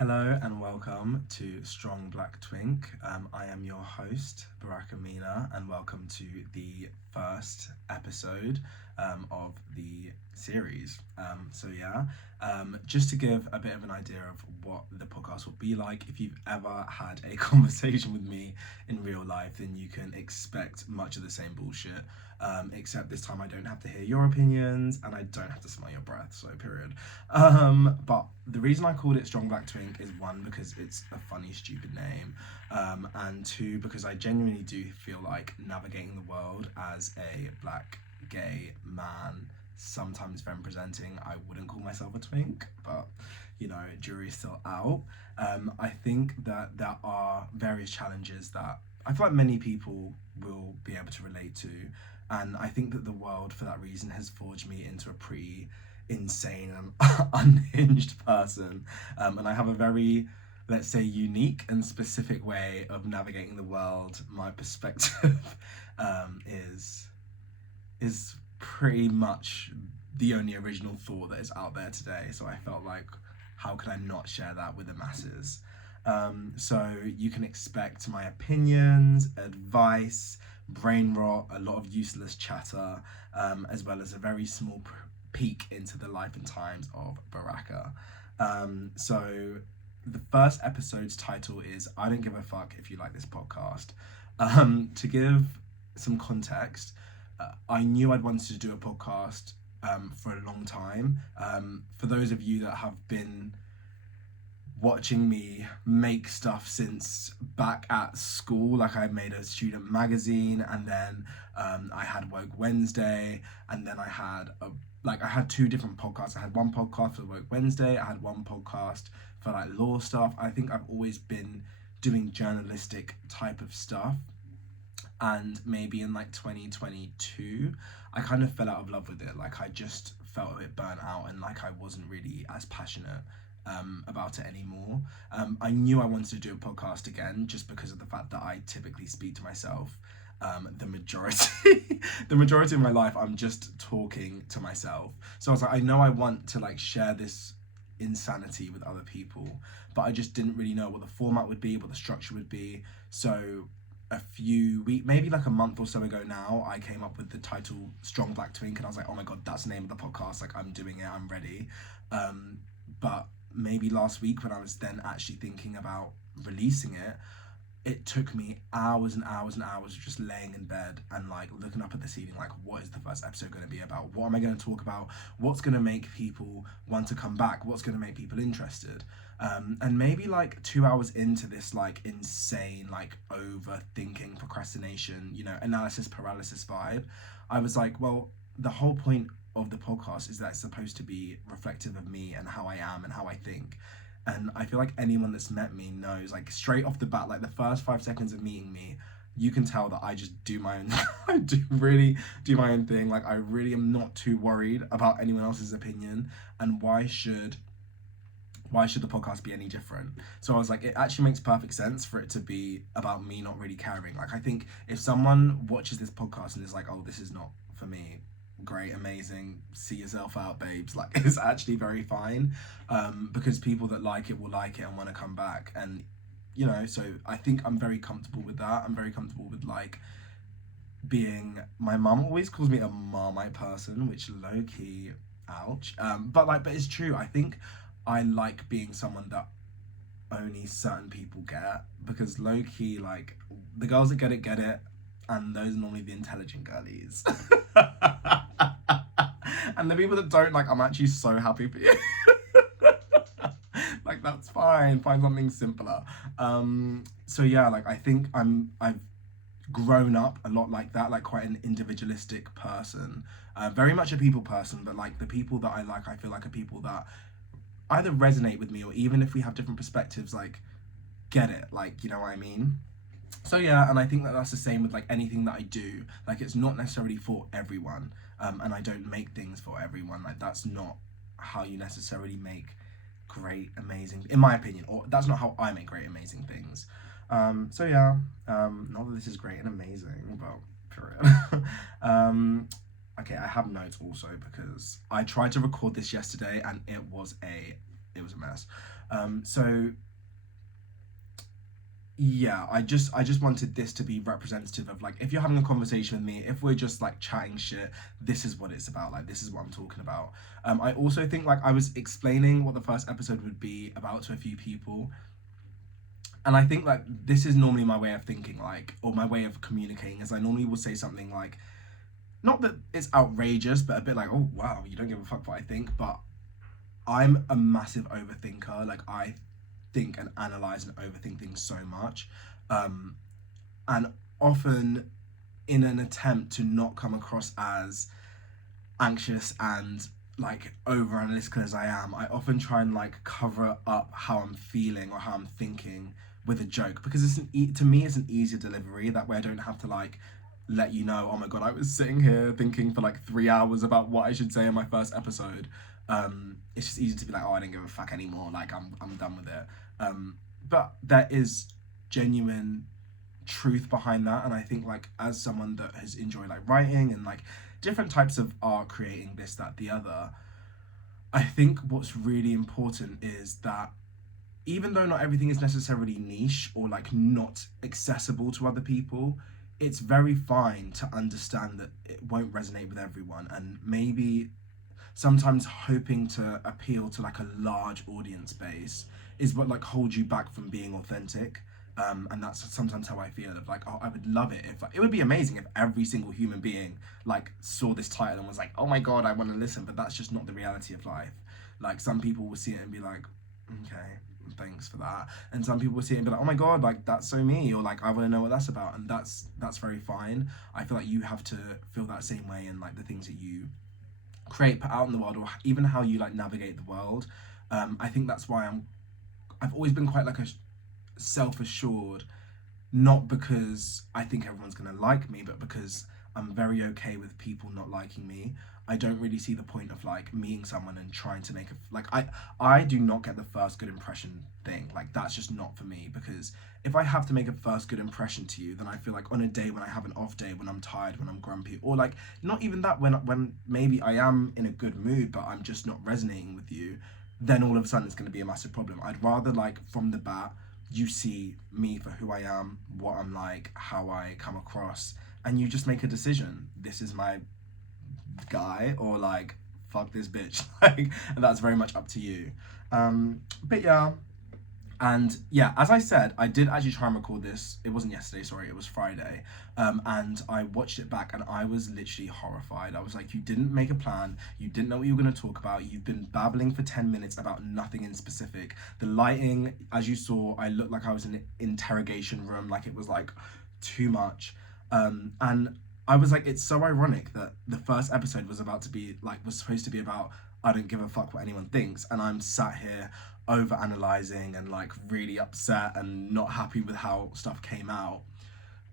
Hello and welcome to Strong Black Twink. I am your host, Baraka Mina, and welcome to the first episode of the series. Just to give a bit of an idea of what the podcast will be like, if you've ever had a conversation with me in real life, then you can expect much of the same bullshit. Except this time I don't have to hear your opinions and I don't have to smell your breath, so period. But the reason I called it Strong Black Twink is one, because it's a funny, stupid name, and two, because I genuinely do feel like navigating the world as a black gay man, sometimes femme presenting, I wouldn't call myself a twink, but jury's still out. I think that there are various challenges that I feel like many people will be able to relate to, and I think that the world for that reason has forged me into a pretty insane and unhinged person, and I have a very, let's say, unique and specific way of navigating the world. My perspective is pretty much the only original thought that is out there today, so I felt like, how can I not share that with the masses? So you can expect my opinions, advice, brain rot, a lot of useless chatter, as well as a very small peek into the life and times of Baraka. So the first episode's title is I Don't Give a Fuck If You Like This Podcast. To give some context, I knew I'd wanted to do a podcast for a long time. For those of you that have been watching me make stuff since back at school, like I made a student magazine, and then I had Woke Wednesday, and then I had two different podcasts. I had one podcast for Woke Wednesday, I had one podcast for like law stuff. I think I've always been doing journalistic type of stuff, and maybe in like 2022 I kind of fell out of love with it. Like I just felt a bit burnt out, and like I wasn't really as passionate about it anymore. I knew I wanted to do a podcast again just because of the fact that I typically speak to myself. The majority of my life I'm just talking to myself, so I was like, I know I want to like share this insanity with other people, but I just didn't really know what the format would be, what the structure would be. So a few weeks, maybe like a month or so ago now, I came up with the title Strong Black Twink, and I was like, oh my god, that's the name of the podcast, like I'm doing it, I'm ready. But maybe last week, when I was then actually thinking about releasing it, it took me hours and hours and hours of just laying in bed and like looking up at the ceiling, like, what is the first episode going to be about? What am I going to talk about? What's going to make people want to come back? What's going to make people interested? And maybe like 2 hours into this like insane like overthinking, procrastination, analysis paralysis vibe, I was like, well, the whole point of the podcast is that it's supposed to be reflective of me and how I am and how I think. And I feel like anyone that's met me knows, like straight off the bat, like the first 5 seconds of meeting me, you can tell that I just do my own I do really do my own thing. Like I really am not too worried about anyone else's opinion, and why should the podcast be any different? So I was like, it actually makes perfect sense for it to be about me not really caring. Like I think if someone watches this podcast and is like, oh, this is not for me, great, amazing, see yourself out, babes. Like it's actually very fine, because people that like it will like it and want to come back. And so I think I'm very comfortable with that. I'm very comfortable with like being, my mum always calls me a Marmite person, which low-key, ouch, but it's true. I think I like being someone that only certain people get, because low-key, like, the girls that get it, and those are normally the intelligent girlies. And the people that don't, like, I'm actually so happy for you. Like, that's fine, find something simpler. So yeah, like, I think I've grown up a lot like that, like quite an individualistic person, very much a people person, but like the people that I like, I feel like are people that either resonate with me, or even if we have different perspectives, like get it, like, you know what I mean? So yeah, and I think that that's the same with like anything that I do. Like it's not necessarily for everyone, and I don't make things for everyone. Like that's not how you necessarily make great, amazing, in my opinion, or that's not how I make great, amazing things. So yeah, not that this is great and amazing, but period. Okay, I have notes also, because I tried to record this yesterday and it was a it was a mess. So yeah, I just wanted this to be representative of, like, if you're having a conversation with me, if we're just like chatting shit, this is what it's about. Like, this is what I'm talking about. I also think, like, I was explaining what the first episode would be about to a few people, and I think, like, this is normally my way of thinking, like, or my way of communicating, is I normally will say something like, not that it's outrageous, but a bit like, oh wow, you don't give a fuck what I think. But I'm a massive overthinker. Like, I think and analyze and overthink things so much, um, and often, in an attempt to not come across as anxious and like over analytical as I am, I often try and like cover up how I'm feeling or how I'm thinking with a joke, because to me it's an easier delivery. That way I don't have to like let you know, oh my god, I was sitting here thinking for like 3 hours about what I should say in my first episode. It's just easy to be like, oh, I don't give a fuck anymore. Like, I'm done with it. But there is genuine truth behind that, and I think, like, as someone that has enjoyed like writing and like different types of art, creating this, that, the other, I think what's really important is that even though not everything is necessarily niche or like not accessible to other people, it's very fine to understand that it won't resonate with everyone, and maybe sometimes hoping to appeal to like a large audience base is what like holds you back from being authentic. And that's sometimes how I feel, of like, oh, I would love it if, like, it would be amazing if every single human being like saw this title and was like, oh my god, I want to listen. But that's just not the reality of life. Like, some people will see it and be like, okay, thanks for that, and some people will see it and be like, oh my god, like, that's so me, or like, I want to know what that's about. And that's very fine. I feel like you have to feel that same way in like the things that you create, put out in the world, or even how you like navigate the world. I think that's why I've always been quite like a self-assured, not because I think everyone's gonna like me, but because I'm very okay with people not liking me. I don't really see the point of like meeting someone and trying to make a like I do not get the first good impression thing. Like, that's just not for me, because if I have to make a first good impression to you, then I feel like on a day when I have an off day, when I'm tired, when I'm grumpy, or like, not even that, when maybe I am in a good mood but I'm just not resonating with you, then all of a sudden it's going to be a massive problem. I'd rather, like, from the bat, you see me for who I am, what I'm like, how I come across, and you just make a decision. This is my guy, or like, fuck this bitch. Like, and that's very much up to you. But yeah. And yeah, as I said, I did actually try and record this. It wasn't yesterday, sorry, it was Friday. And I watched it back and I was literally horrified. I was like, you didn't make a plan. You didn't know what you were going to talk about. You've been babbling for 10 minutes about nothing in specific. The lighting, as you saw, I looked like I was in an interrogation room. Like, it was like too much. And I was like, it's so ironic that the first episode was supposed to be about, I don't give a fuck what anyone thinks, and I'm sat here over analyzing and like really upset and not happy with how stuff came out.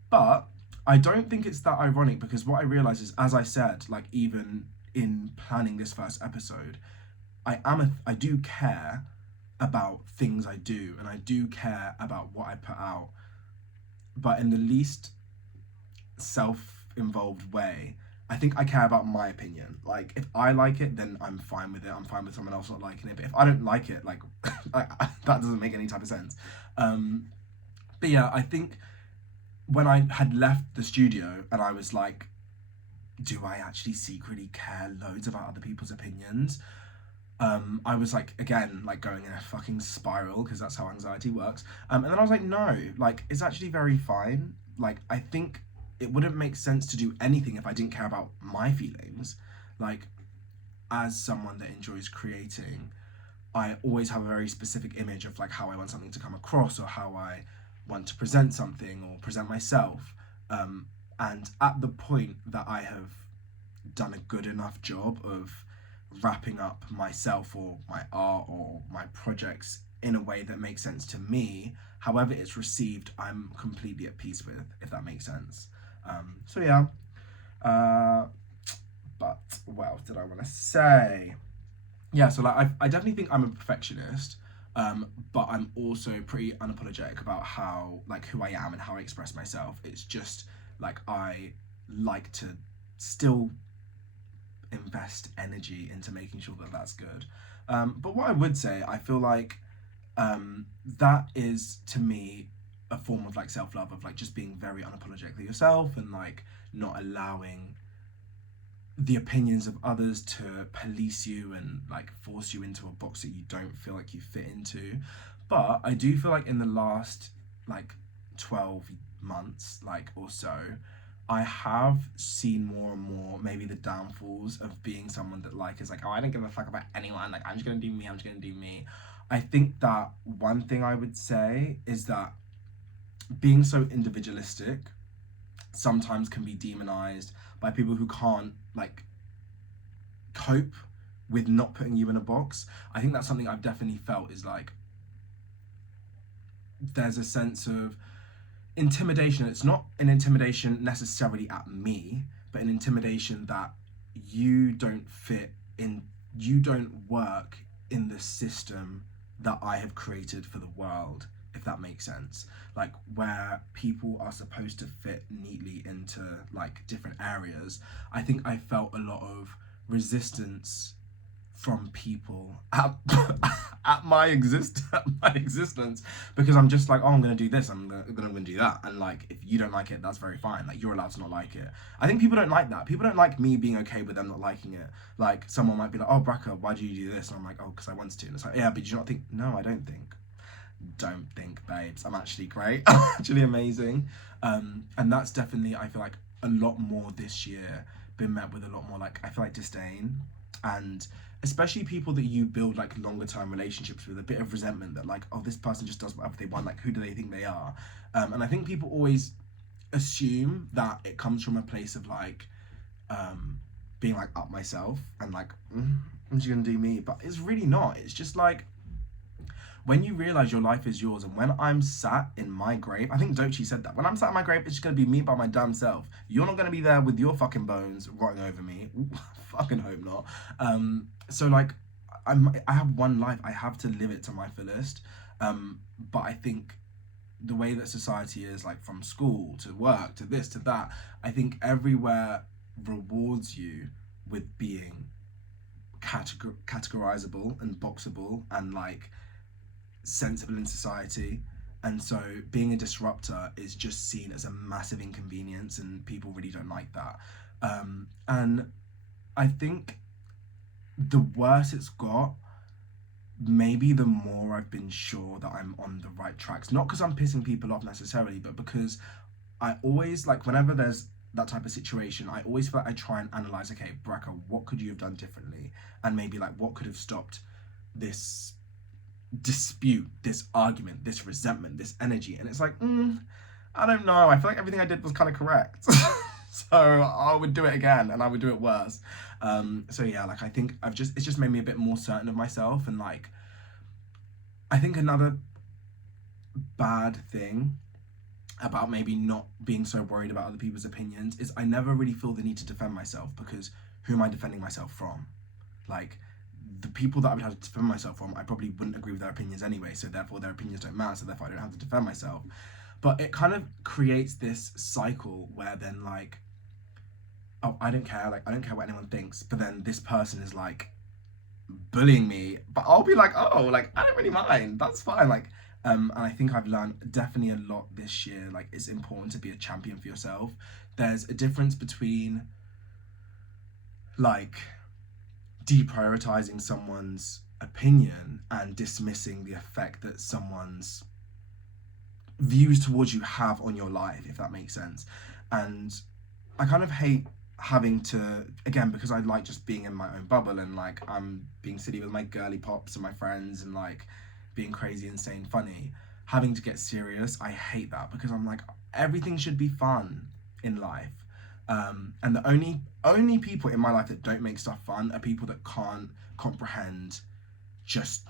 But I don't think it's that ironic, because what I realized is, as I said, like, even in planning this first episode, I do care about things I do, and I do care about what I put out, but in the least self-involved way. I think I care about my opinion. Like, if I like it, then I'm fine with it. I'm fine with someone else not liking it. But if I don't like it, like, that doesn't make any type of sense. But yeah, I think when I had left the studio and I was like, do I actually secretly care loads about other people's opinions? I was like, again, like, going in a fucking spiral, because that's how anxiety works. And then I was like, no, like, it's actually very fine. Like, I think it wouldn't make sense to do anything if I didn't care about my feelings. Like, as someone that enjoys creating, I always have a very specific image of like how I want something to come across, or how I want to present something or present myself. And at the point that I have done a good enough job of wrapping up myself or my art or my projects in a way that makes sense to me, however it's received, I'm completely at peace with, if that makes sense. So yeah. But what else did I want to say? Yeah, so like, I definitely think I'm a perfectionist, but I'm also pretty unapologetic about how, like, who I am and how I express myself. It's just like, I like to still invest energy into making sure that that's good. But what I would say, I feel like that is, to me, a form of like self-love, of like just being very unapologetically yourself, and like not allowing the opinions of others to police you and like force you into a box that you don't feel like you fit into. But I do feel like in the last like 12 months, like, or so, I have seen more and more maybe the downfalls of being someone that like is like, oh, I don't give a fuck about anyone, like I'm just gonna do me, I'm just gonna do me. I think that one thing I would say is that being so individualistic sometimes can be demonized by people who can't like cope with not putting you in a box. I think that's something I've definitely felt, is like there's a sense of intimidation. It's not an intimidation necessarily at me, but an intimidation that you don't fit in, you don't work in the system that I have created for the world, if that makes sense. Like where people are supposed to fit neatly into like different areas. I think I felt a lot of resistance from people at my existence, because I'm just like, oh, I'm gonna do this, I'm gonna do that, and like if you don't like it, that's very fine. Like you're allowed to not like it. I think people don't like that. People don't like me being okay with them not liking it. Like someone might be like, oh, Braca, why do you do this? And I'm like, oh, because I wanted to. And it's like, yeah, but did you not think? No, I don't think. Don't think, babes. I'm actually great. I'm actually amazing. And that's definitely, I feel like, a lot more this year been met with a lot more like, I feel like, disdain, and especially people that you build like longer term relationships with, a bit of resentment that like, oh, this person just does whatever they want, like who do they think they are? And I think people always assume that it comes from a place of like being like up myself and like I'm just gonna do me, but it's really not. It's just like when you realize your life is yours, and when I'm sat in my grave, I think Dochi said that, when I'm sat in my grave, it's just gonna be me by my damn self. You're not gonna be there with your fucking bones rotting over me. Fucking hope not. So like, I have one life, I have to live it to my fullest. But I think the way that society is, like from school to work to this to that, I think everywhere rewards you with being categorizable and boxable and like sensible in society. And so being a disruptor is just seen as a massive inconvenience, and people really don't like that. And I think the worse it's got, maybe the more I've been sure that I'm on the right tracks. Not because I'm pissing people off necessarily, but because I always, like, whenever there's that type of situation, I always feel like I try and analyze, okay, Braca, what could you have done differently? And maybe like what could have stopped this dispute, this argument, this resentment, this energy. And it's like, I don't know. I feel like everything I did was kind of correct. So I would do it again, and I would do it worse. So yeah, like I think it's just made me a bit more certain of myself. And like, I think another bad thing about maybe not being so worried about other people's opinions is I never really feel the need to defend myself, because who am I defending myself from? Like, the people that I would have to defend myself from, I probably wouldn't agree with their opinions anyway, so therefore their opinions don't matter, so therefore I don't have to defend myself. But it kind of creates this cycle where then like, oh, I don't care what anyone thinks, but then this person is like bullying me, but I'll be like, oh, like I don't really mind, that's fine. Like, and I think I've learned definitely a lot this year, like it's important to be a champion for yourself. There's a difference between like deprioritizing someone's opinion and dismissing the effect that someone's views towards you have on your life, if that makes sense. And I kind of hate having to, again, because I like just being in my own bubble, and like I'm being silly with my girly pops and my friends and like being crazy, insane, funny, having to get serious. I hate that, because I'm like, everything should be fun in life. And the only people in my life that don't make stuff fun are people that can't comprehend just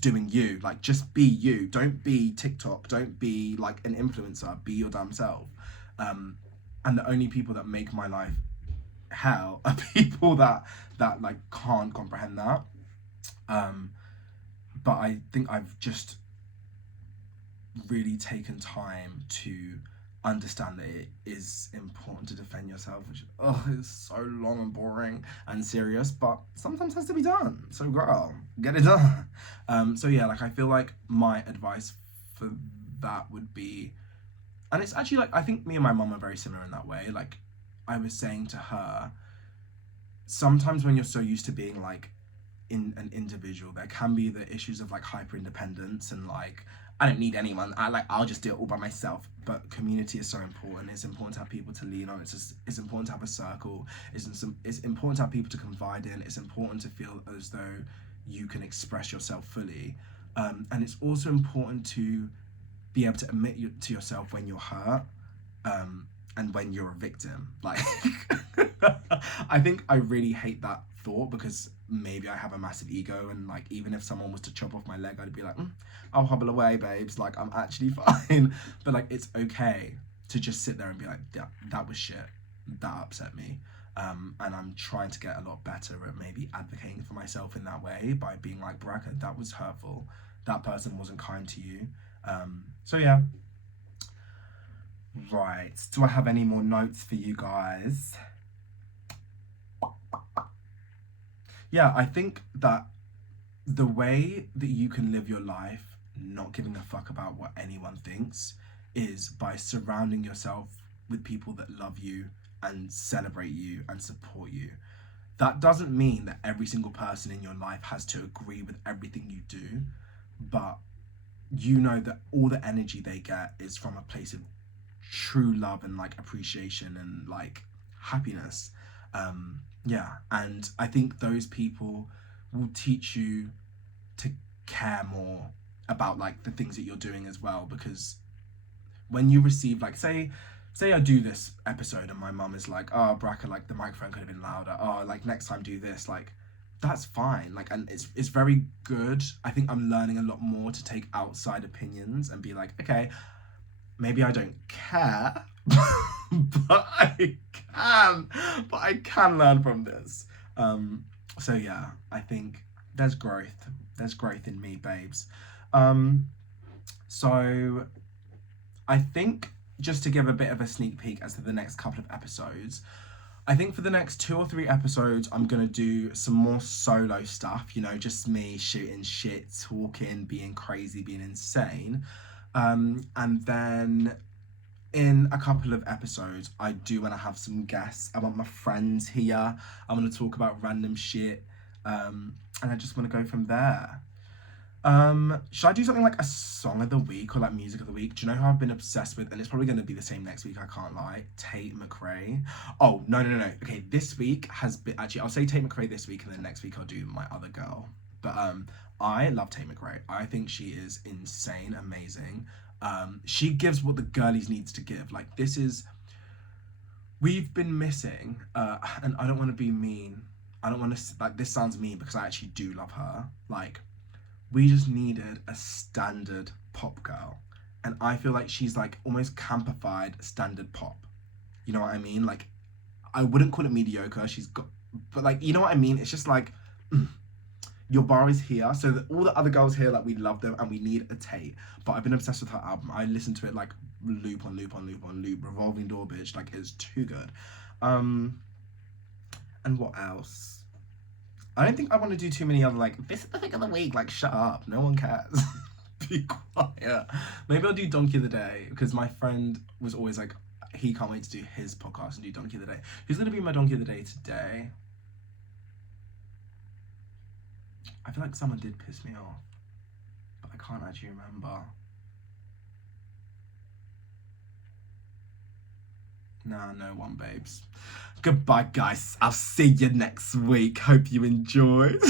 doing you. Like, just be you. Don't be TikTok. Don't be like an influencer. Be your damn self. And the only people that make my life hell are people that like can't comprehend that. But I think I've just really taken time to understand that it is important to defend yourself, which is so long and boring and serious, but sometimes has to be done. So girl, get it done. So yeah, like I feel like my advice for that would be, and it's actually like I think me and my mum are very similar in that way. Like I was saying to her, sometimes when you're so used to being like in an individual, there can be the issues of like hyper independence and like I don't need anyone. I'll just do it all by myself. But community is so important. It's important to have people to lean on. It's important to have a circle. It's important to have people to confide in. It's important to feel as though you can express yourself fully. And it's also important to be able to admit to yourself when you're hurt. And when you're a victim. Like, I think I really hate that thought because maybe I have a massive ego, and like even if someone was to chop off my leg, I'd be like, I'll hobble away, babes, like I'm actually fine. But like it's okay to just sit there and be like, yeah, that was shit, that upset me. And I'm trying to get a lot better at maybe advocating for myself in that way by being like, Baraka, that was hurtful, that person wasn't kind to you. So yeah. Right, do I have any more notes for you guys? Yeah, I think that the way that you can live your life not giving a fuck about what anyone thinks is by surrounding yourself with people that love you and celebrate you and support you. That doesn't mean that every single person in your life has to agree with everything you do, but you know that all the energy they get is from a place of true love and like appreciation and like happiness. Yeah, and I think those people will teach you to care more about like the things that you're doing as well, because when you receive like say I do this episode and my mum is like, oh Braca, like the microphone could have been louder, oh like next time do this, like that's fine, like, and it's very good. I think I'm learning a lot more to take outside opinions and be like, okay, maybe I don't care, but I can learn from this. So yeah, I think there's growth in me, babes. So I think just to give a bit of a sneak peek as to the next couple of episodes, I think for the next 2 or 3 episodes, I'm gonna do some more solo stuff, you know, just me shooting shit, talking, being crazy, being insane. And then in a couple of episodes, I do want to have some guests. I want my friends here. I want to talk about random shit. And I just want to go from there. Should I do something like a song of the week or like music of the week? Do you know who I've been obsessed with? And it's probably going to be the same next week, I can't lie. Tate McRae. Oh, no. Okay, this week has been... Actually, I'll say Tate McRae this week, and then next week I'll do my other girl. But I love Tate McRae. I think she is insane, amazing. She gives what the girlies needs to give. Like, we've been missing, and I don't want to be mean. I don't want to, like, this sounds mean because I actually do love her. Like, we just needed a standard pop girl. And I feel like she's like almost campified standard pop. You know what I mean? Like, I wouldn't call it mediocre. But like, you know what I mean? It's just like, your bar is here, so that all the other girls here, like, we love them and we need a Tate. But I've been obsessed with her album. I listened to it like loop on loop on loop on loop, revolving door bitch, like it's too good. And what else? I don't think I want to do too many other like, this is the thing of the week, like shut up, no one cares. Be quiet. Maybe I'll do Donkey of the Day, because my friend was always like, he can't wait to do his podcast and do Donkey of the Day. Who's gonna be my Donkey of the Day today? I feel like someone did piss me off, but I can't actually remember. Nah, no one, babes. Goodbye, guys. I'll see you next week. Hope you enjoyed.